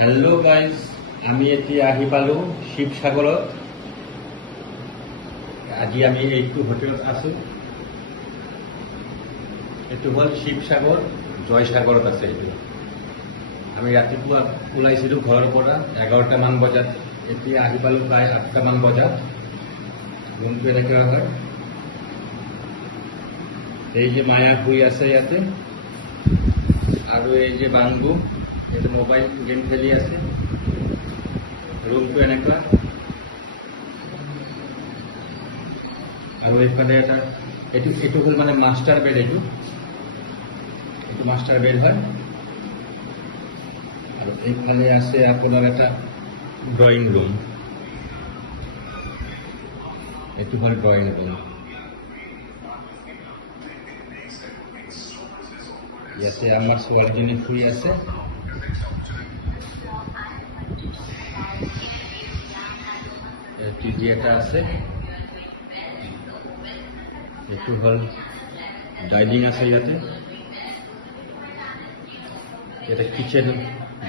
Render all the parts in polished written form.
Hello' guys, আমি এতিয়া আহি পালোঁ শিৱসাগৰত। আজি আমি এইটো হোটেলত আছোঁ। এইটো হ'ল শিৱসাগৰ জয়সাগৰত আছে। এইটো আমি ৰাতিপুৱা ওলাইছিলোঁ ঘৰৰ পৰা 11টামান বজাত। এতিয়া আহি পালোঁ প্ৰায় 8টামান বজাত। ৰুমটো এনেকুৱা হয়। এই যে মায়া শুই আছে ইয়াতে, আৰু এই যে বাংগু এইটো মোবাইল গেম খেলি আছে। ৰুমটো এনেকুৱা, আৰু এইফালে এটা এইটো হ'ল মানে মাষ্টাৰ বেড। এইটো মাষ্টাৰ বেড হয়। আৰু এইফালে আছে আপোনাৰ এটা ড্ৰয়িং ৰুম। এইটো হ'ল ড্ৰয়িং ৰুম। ইয়াতে আমাৰ ছোৱালীজনী শুই আছে। টিভি এটা আছে। এইটো হ'ল ডাইনিং আছে। ইয়াতে কিচেন,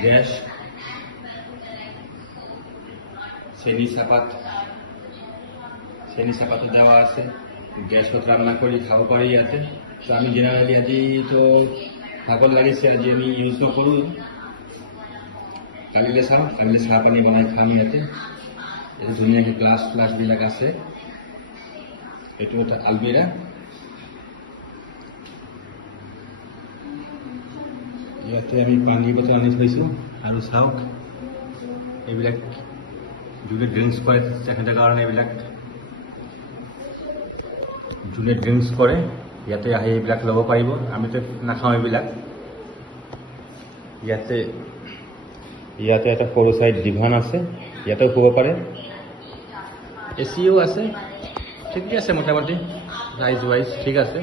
গেছ, চেনি চাপাতো দেওয়া আছে। গেছত রান্না করে খাব পারি ইয়াতে। তো আমি জেনারেলি আজি তো ভাগৰ লাগিছে, আজি আমি ইউজ নকৰোঁ। কালিলৈ চাম, কালিলৈ চাহ পানী বনাই খাম ইয়াতে। এইটো ধুনীয়াকৈ গ্লাছবিলাক আছে। এইটো এটা আলমিৰা। ইয়াতে আমি পানী বটল আনি থৈছোঁ। আৰু চাওক, এইবিলাক যোনে ড্ৰিংকছ কৰে তেখেতৰ কাৰণে এইবিলাক, যোনে ড্ৰিংকছ কৰে ইয়াতে আহি এইবিলাক ল'ব পাৰিব। আমিতো নাখাওঁ এইবিলাক। ইয়াতে এটা সৰু চাইড ডিভান আছে, ইয়াতেও শুব পাৰে। এচিও আছে। ঠিকে আছে, মোটামুটি প্ৰাইজ ৱাইজ ঠিক আছে।